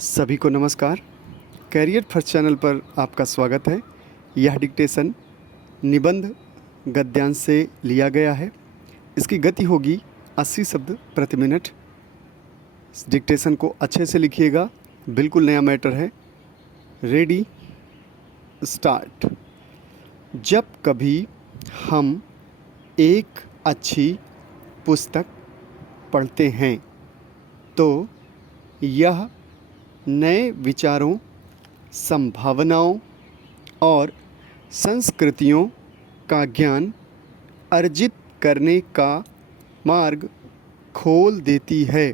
सभी को नमस्कार। कैरियर फर्स्ट चैनल पर आपका स्वागत है। यह डिक्टेशन निबंध गद्यांश से लिया गया है। इसकी गति होगी 80 शब्द प्रति मिनट। इस डिक्टेशन को अच्छे से लिखिएगा, बिल्कुल नया मैटर है। Ready, start. जब कभी हम एक अच्छी पुस्तक पढ़ते हैं तो यह नए विचारों, संभावनाओं और संस्कृतियों का ज्ञान अर्जित करने का मार्ग खोल देती है।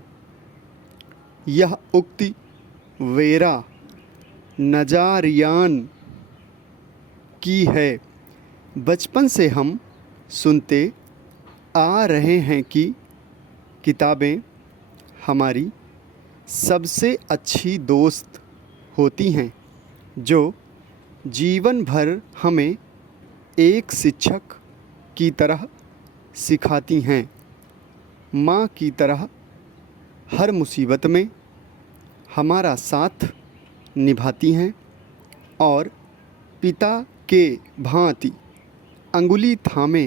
यह उक्ति वेरा नजारियान की है। बचपन से हम सुनते आ रहे हैं कि किताबें हमारी सबसे अच्छी दोस्त होती हैं, जो जीवन भर हमें एक शिक्षक की तरह सिखाती हैं। माँ की तरह हर मुसीबत में हमारा साथ निभाती हैं और पिता के भांति अंगुली थामे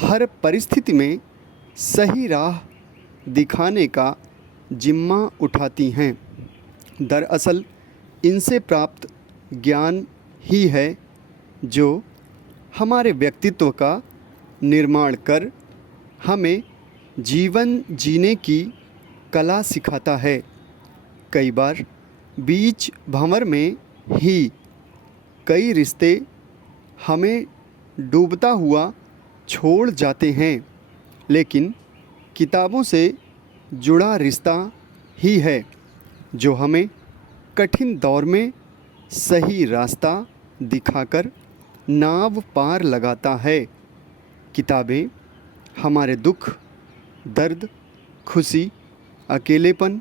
हर परिस्थिति में सही राह दिखाने का जिम्मा उठाती हैं। दरअसल इनसे प्राप्त ज्ञान ही है जो हमारे व्यक्तित्व का निर्माण कर हमें जीवन जीने की कला सिखाता है। कई बार बीच भंवर में ही कई रिश्ते हमें डूबता हुआ छोड़ जाते हैं, लेकिन किताबों से जुड़ा रिश्ता ही है जो हमें कठिन दौर में सही रास्ता दिखाकर नाव पार लगाता है। किताबें हमारे दुख, दर्द, खुशी, अकेलेपन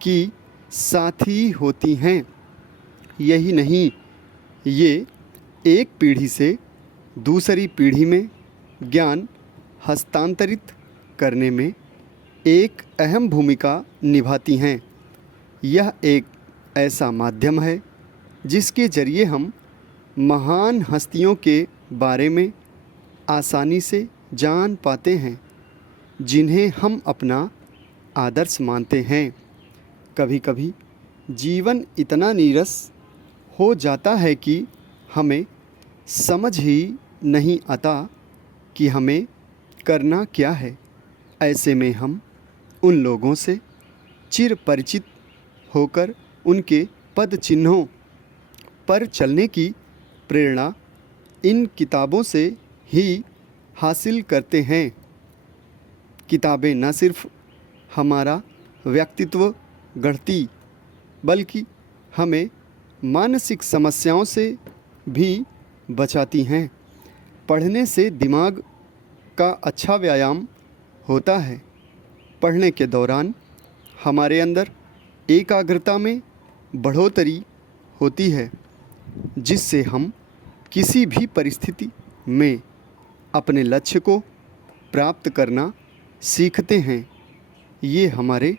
की साथी होती हैं। यही नहीं, ये एक पीढ़ी से दूसरी पीढ़ी में ज्ञान हस्तांतरित करने में एक अहम भूमिका निभाती हैं। यह एक ऐसा माध्यम है जिसके ज़रिए हम महान हस्तियों के बारे में आसानी से जान पाते हैं, जिन्हें हम अपना आदर्श मानते हैं। कभी कभी जीवन इतना नीरस हो जाता है कि हमें समझ ही नहीं आता कि हमें करना क्या है। ऐसे में हम उन लोगों से चिर परिचित होकर उनके पद चिन्हों पर चलने की प्रेरणा इन किताबों से ही हासिल करते हैं। किताबें न सिर्फ हमारा व्यक्तित्व गढ़ती, बल्कि हमें मानसिक समस्याओं से भी बचाती हैं। पढ़ने से दिमाग का अच्छा व्यायाम होता है। पढ़ने के दौरान हमारे अंदर एकाग्रता में बढ़ोतरी होती है, जिससे हम किसी भी परिस्थिति में अपने लक्ष्य को प्राप्त करना सीखते हैं। ये हमारे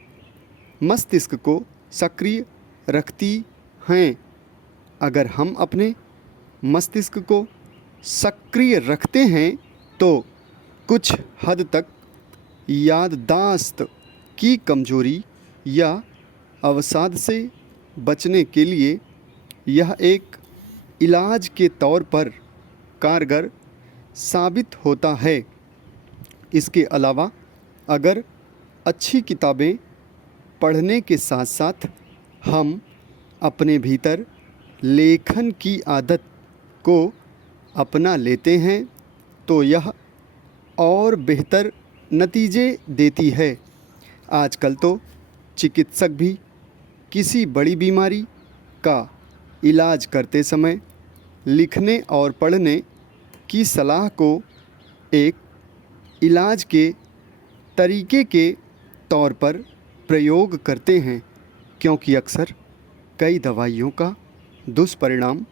मस्तिष्क को सक्रिय रखती हैं। अगर हम अपने मस्तिष्क को सक्रिय रखते हैं तो कुछ हद तक याददाश्त की कमजोरी या अवसाद से बचने के लिए यह एक इलाज के तौर पर कारगर साबित होता है। इसके अलावा अगर अच्छी किताबें पढ़ने के साथ साथ हम अपने भीतर लेखन की आदत को अपना लेते हैं तो यह और बेहतर नतीजे देती है। आजकल तो चिकित्सक भी किसी बड़ी बीमारी का इलाज करते समय लिखने और पढ़ने की सलाह को एक इलाज के तरीके के तौर पर प्रयोग करते हैं, क्योंकि अक्सर कई दवाइयों का दुष्परिणाम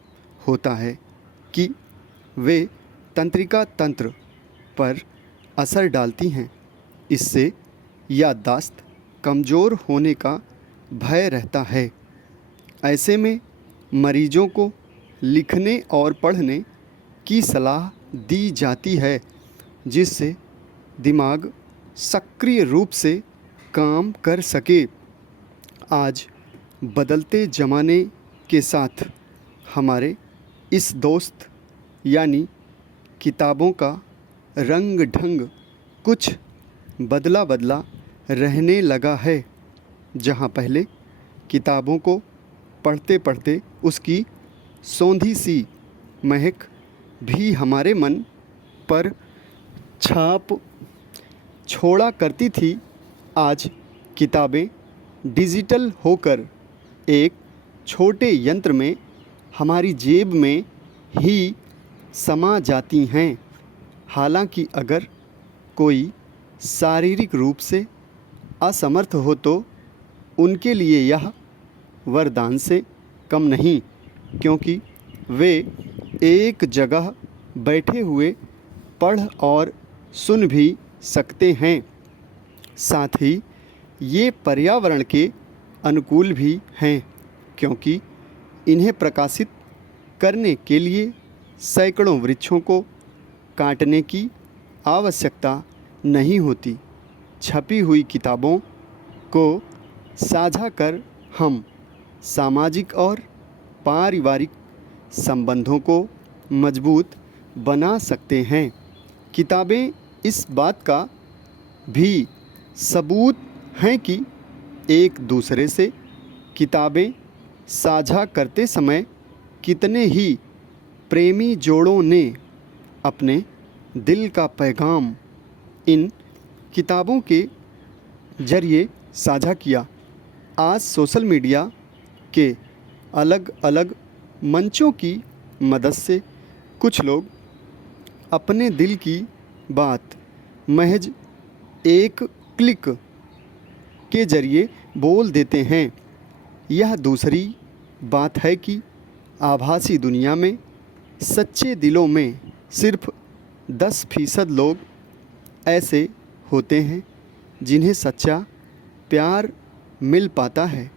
होता है कि वे तंत्रिका तंत्र पर असर डालती हैं। इससे याददाश्त कमज़ोर होने का भय रहता है। ऐसे में मरीजों को लिखने और पढ़ने की सलाह दी जाती है, जिससे दिमाग सक्रिय रूप से काम कर सके। आज बदलते ज़माने के साथ हमारे इस दोस्त यानी किताबों का रंग ढंग कुछ बदला बदला रहने लगा है। जहाँ पहले किताबों को पढ़ते पढ़ते उसकी सौंधी सी महक भी हमारे मन पर छाप छोड़ा करती थी, आज किताबें डिजिटल होकर एक छोटे यंत्र में हमारी जेब में ही समा जाती हैं। हालांकि अगर कोई शारीरिक रूप से असमर्थ हो तो उनके लिए यह वरदान से कम नहीं, क्योंकि वे एक जगह बैठे हुए पढ़ और सुन भी सकते हैं। साथ ही ये पर्यावरण के अनुकूल भी हैं, क्योंकि इन्हें प्रकाशित करने के लिए सैकड़ों वृक्षों को काटने की आवश्यकता नहीं होती। छपी हुई किताबों को साझा कर हम सामाजिक और पारिवारिक संबंधों को मजबूत बना सकते हैं। किताबें इस बात का भी सबूत हैं कि एक दूसरे से किताबें साझा करते समय कितने ही प्रेमी जोड़ों ने अपने दिल का पैगाम इन किताबों के जरिए साझा किया। आज सोशल मीडिया के अलग अलग मंचों की मदद से कुछ लोग अपने दिल की बात महज एक क्लिक के जरिए बोल देते हैं। यह दूसरी बात है कि आभासी दुनिया में सच्चे दिलों में सिर्फ 10% लोग ऐसे होते हैं जिन्हें सच्चा प्यार मिल पाता है।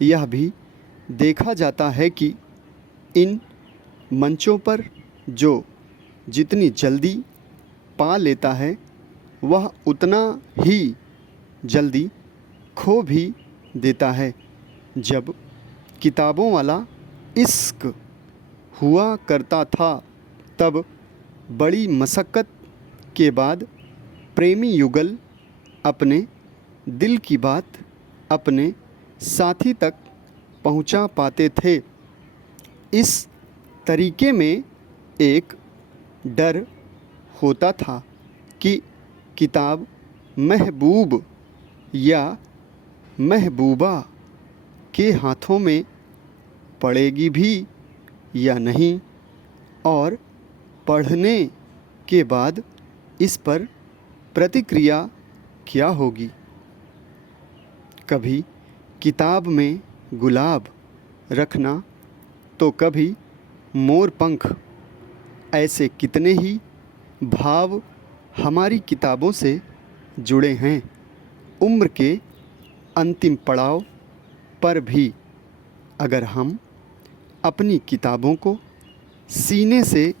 यह भी देखा जाता है कि इन मंचों पर जो जितनी जल्दी पा लेता है वह उतना ही जल्दी खो भी देता है। जब किताबों वाला इश्क हुआ करता था तब बड़ी मशक्क़त के बाद प्रेमी युगल अपने दिल की बात अपने साथी तक पहुंचा पाते थे। इस तरीके में एक डर होता था कि किताब महबूब या महबूबा के हाथों में पड़ेगी भी या नहीं, और पढ़ने के बाद इस पर प्रतिक्रिया क्या होगी। कभी किताब में गुलाब रखना तो कभी मोर पंख, ऐसे कितने ही भाव हमारी किताबों से जुड़े हैं। उम्र के अंतिम पड़ाव पर भी अगर हम अपनी किताबों को सीने से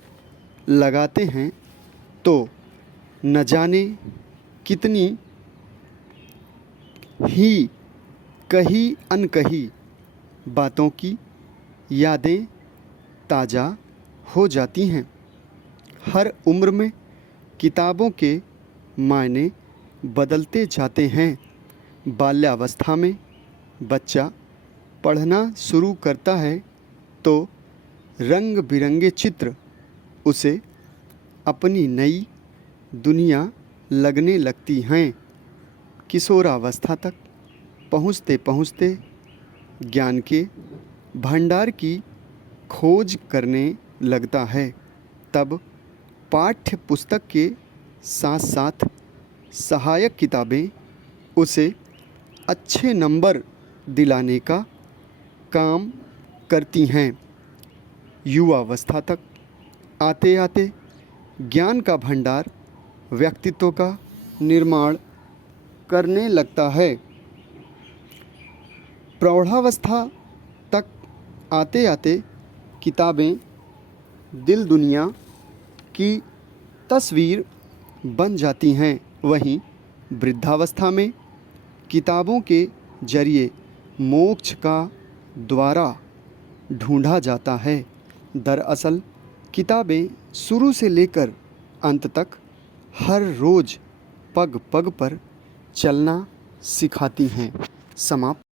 लगाते हैं तो न जाने कितनी ही कही अनकही बातों की यादें ताज़ा हो जाती हैं। हर उम्र में किताबों के मायने बदलते जाते हैं। बाल्यावस्था में बच्चा पढ़ना शुरू करता है तो रंग बिरंगे चित्र उसे अपनी नई दुनिया लगने लगती हैं। किशोरावस्था तक पहुँचते पहुँचते ज्ञान के भंडार की खोज करने लगता है। तब पाठ्य पुस्तक के साथ साथ सहायक किताबें उसे अच्छे नंबर दिलाने का काम करती हैं। युवावस्था तक आते आते ज्ञान का भंडार व्यक्तित्व का निर्माण करने लगता है। प्रौढ़ावस्था तक आते आते किताबें दिल दुनिया की तस्वीर बन जाती हैं। वहीं वृद्धावस्था में किताबों के जरिए मोक्ष का द्वारा ढूंढा जाता है। दरअसल किताबें शुरू से लेकर अंत तक हर रोज़ पग पग पर चलना सिखाती हैं। समाप्त।